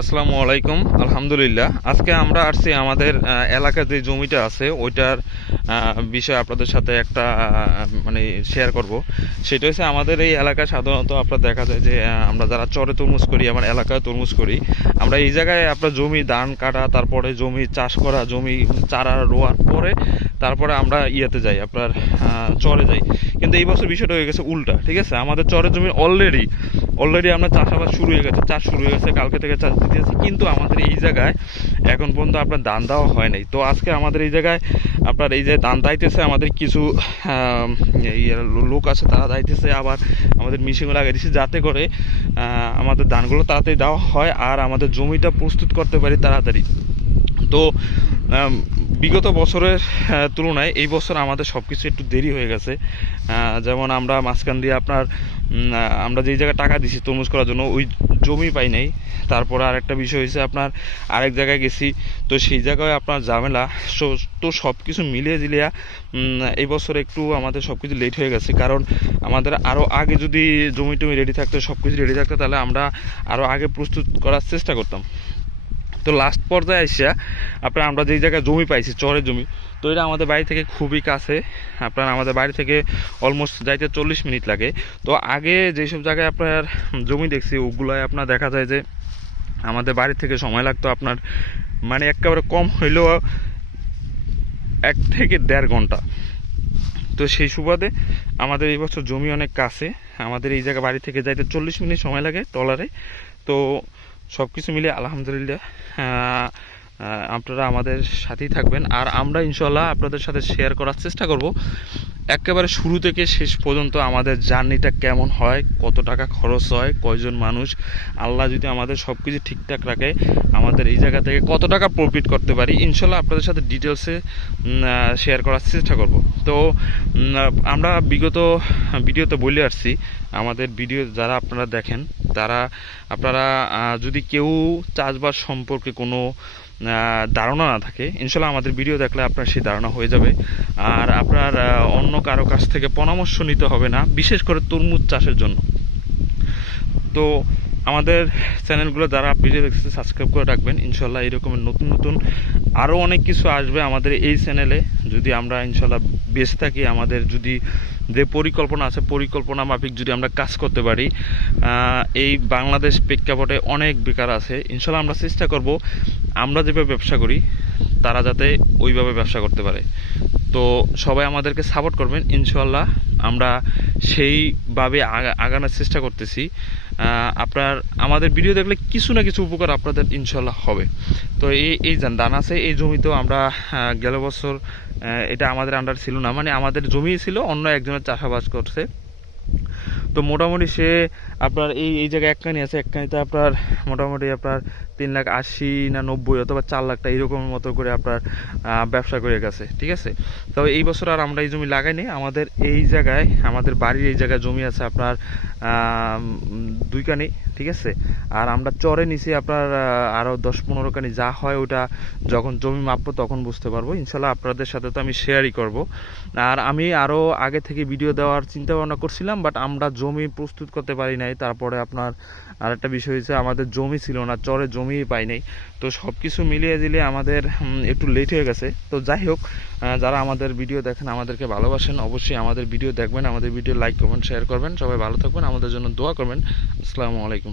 আসসালামু আলাইকুম। আলহামদুলিল্লাহ, আজকে আমরা আসছি আমাদের এলাকার যে জমিটা আছে ওইটার বিষয়ে আপনাদের সাথে একটা মানে শেয়ার করব। সেটা হচ্ছে আমাদের এই এলাকায় সাধারণত আপনার দেখা যায় যে আমরা যারা চরে তরমুজ করি, আমার এলাকায় তরমুজ করি, আমরা এই জায়গায় আপনার জমি ধান কাটা, তারপরে জমি চাষ করা, জমি চারা রোয়ার পরে তারপরে আমরা ইয়েতে যাই, আপনার চরে যাই। কিন্তু এই বছর বিষয়টা হয়ে গেছে উল্টা, ঠিক আছে। আমাদের চরের জমি অলরেডি আমরা চাষাবাদ শুরু হয়ে গেছে, চাষ শুরু হয়ে গেছে, কালকে থেকে চাষ দিতেছি, কিন্তু আমাদের এই জায়গায় এখন পর্যন্ত আপনার ধান দেওয়া হয় নাই। তো আজকে আমাদের এই জায়গায় আপনার এই যে ধান দাইতেছে, আমাদের কিছু লোক আছে, তারা দাইতেছে, আবার আমাদের মেশিনও লাগিয়ে দিচ্ছে যাতে করে আমাদের ধানগুলো তাড়াতাড়ি দেওয়া হয় আর আমাদের জমিটা প্রস্তুত করতে পারি তাড়াতাড়ি। তো বিগত বছরের তুলনায় এই বছর আমাদের সব কিছু একটু দেরি হয়ে গেছে। যেমন আমরা মাঝখান দিয়ে আপনার আমরা যেই জায়গায় টাকা দিছি তরমুজ করার জন্য ওই জমি পাই নাই। তারপরে আরেকটা বিষয় হয়েছে, আপনার আরেক জায়গায় গেছি, তো সেই জায়গায় আপনার ঝামেলা। তো সব কিছু মিলিয়ে জিলিয়া এই বছর একটু আমাদের সব কিছু লেট হয়ে গেছে। কারণ আমাদের আরও আগে যদি জমি টমি রেডি থাকতো, সব কিছু রেডি থাকতো, তাহলে আমরা আরও আগে প্রস্তুত করার চেষ্টা করতাম। তো লাস্ট পর্যায়ে আসিয়া আপনার আমরা যেই জায়গায় জমি পাইছি, চরের জমি, তো এটা আমাদের বাড়ি থেকে খুবই কাছে। আপনার আমাদের বাড়ি থেকে অলমোস্ট যাইতে 40 মিনিট লাগে। তো আগে যেসব জায়গায় আপনার জমি দেখছি ওগুলায় আপনার দেখা যায় যে আমাদের বাড়ি থেকে সময় লাগতো আপনার মানে একেবারে কম হইলেও 1 থেকে 1.5 ঘন্টা। তো সেই সুবাদে আমাদের এই বছর জমি অনেক কাছে, আমাদের এই জায়গা বাড়ি থেকে যাইতে 40 মিনিট সময় লাগে ট্রলারে। তো সব কিছু মিলিয়ে আলহামদুলিল্লাহ আপনারা আমাদের সাথেই থাকবেন, আর আমরা ইনশাল্লাহ আপনাদের সাথে শেয়ার করার চেষ্টা করব একেবারে শুরু থেকে শেষ পর্যন্ত আমাদের জার্নিটা কেমন হয়, কত টাকা খরচ হয়, কয়জন মানুষ, আল্লাহ যদি আমাদের সব কিছু ঠিকঠাক রাখে আমাদের এই জায়গা থেকে কত টাকা প্রফিট করতে পারি, ইনশাল্লাহ আপনাদের সাথে ডিটেলসে শেয়ার করার চেষ্টা করব। তো আমরা বিগত ভিডিওতে বলে আসছি, আমাদের ভিডিও যারা আপনারা দেখেন তারা আপনারা যদি কেউ চাষবাস সম্পর্কে কোনো ধারণা না থাকে, ইনশাল্লাহ আমাদের ভিডিও দেখলে আপনার সেই ধারণা হয়ে যাবে। আর আপনার অন্য কারো কাছ থেকে পরামর্শ নিতে হবে না, বিশেষ করে তরমুজ চাষের জন্য। তো আমাদের চ্যানেলগুলো যারা ভিডিও দেখতে সাবস্ক্রাইব করে রাখবেন, ইনশাল্লাহ এরকমের নতুন নতুন আরও অনেক কিছু আসবে আমাদের এই চ্যানেলে, যদি আমরা ইনশাল্লাহ বেঁচে থাকি। আমাদের যদি যে পরিকল্পনা আছে, পরিকল্পনা মাফিক যদি আমরা কাজ করতে পারি, এই বাংলাদেশ প্রেক্ষাপটে অনেক বেকার আছে, ইনশাল্লাহ আমরা চেষ্টা করব আমরা যেভাবে ব্যবসা করি তারা যাতে ওইভাবে ব্যবসা করতে পারে। তো সবাই আমাদেরকে সাপোর্ট করবেন, ইনশাল্লাহ আমরা সেইভাবে আগানোর চেষ্টা করতেছি। আপনার আমাদের ভিডিও দেখলে কিছু না কিছু উপকার আপনাদের ইনশাল্লাহ হবে। তো এই দান আছে, এই জমিতেও আমরা গেল বছর এটা আমাদের আন্ডার ছিল না, মানে আমাদের জমি ছিল, অন্য একজনের চাষাবাদ করছে। তো মোটামুটি সে আপনার এই জায়গায় একখানি আছে, একখানিতে আপনার মোটামুটি আপনার 3,80,000 না 90 অথবা 4 লাখ টাকা এরকমের মতো করে আপনার ব্যবসা করে গেছে, ঠিক আছে। তো এই বছর আর আমরা এই জমি লাগাইনি, আমাদের এই জায়গায় আমাদের বাড়ির এই জায়গায় জমি আছে আপনার 2 কানি, ঠিক আছে। আর আমরা চরে নিছি আপনার আরও 10-15 কানি, যা হয় ওটা যখন জমি মাপবো তখন বুঝতে পারবো। ইনশাল্লাহ আপনাদের সাথে তো আমি শেয়ারই করব। আর আমি আরও আগে থেকে ভিডিও দেওয়ার চিন্তা ভাবনা করছিলাম, বাট আমরা জমি প্রস্তুত করতে পারি নাই। তারপরে আপনার আরেকটা বিষয় হয়েছে, আমাদের জমি ছিল না, চরে জমি পাই নাই। তো সব কিছু মিলিয়ে দিলে আমাদের একটু লেট হয়ে গেছে। তো যাই হোক, যারা আমাদের ভিডিও দেখেন, আমাদেরকে ভালোবাসেন, অবশ্যই আমাদের ভিডিও দেখবেন, আমাদের ভিডিও লাইক কমেন্ট শেয়ার করবেন। সবাই ভালো থাকবেন, আমাদের জন্য দোয়া করবেন। আসসালামু আলাইকুম।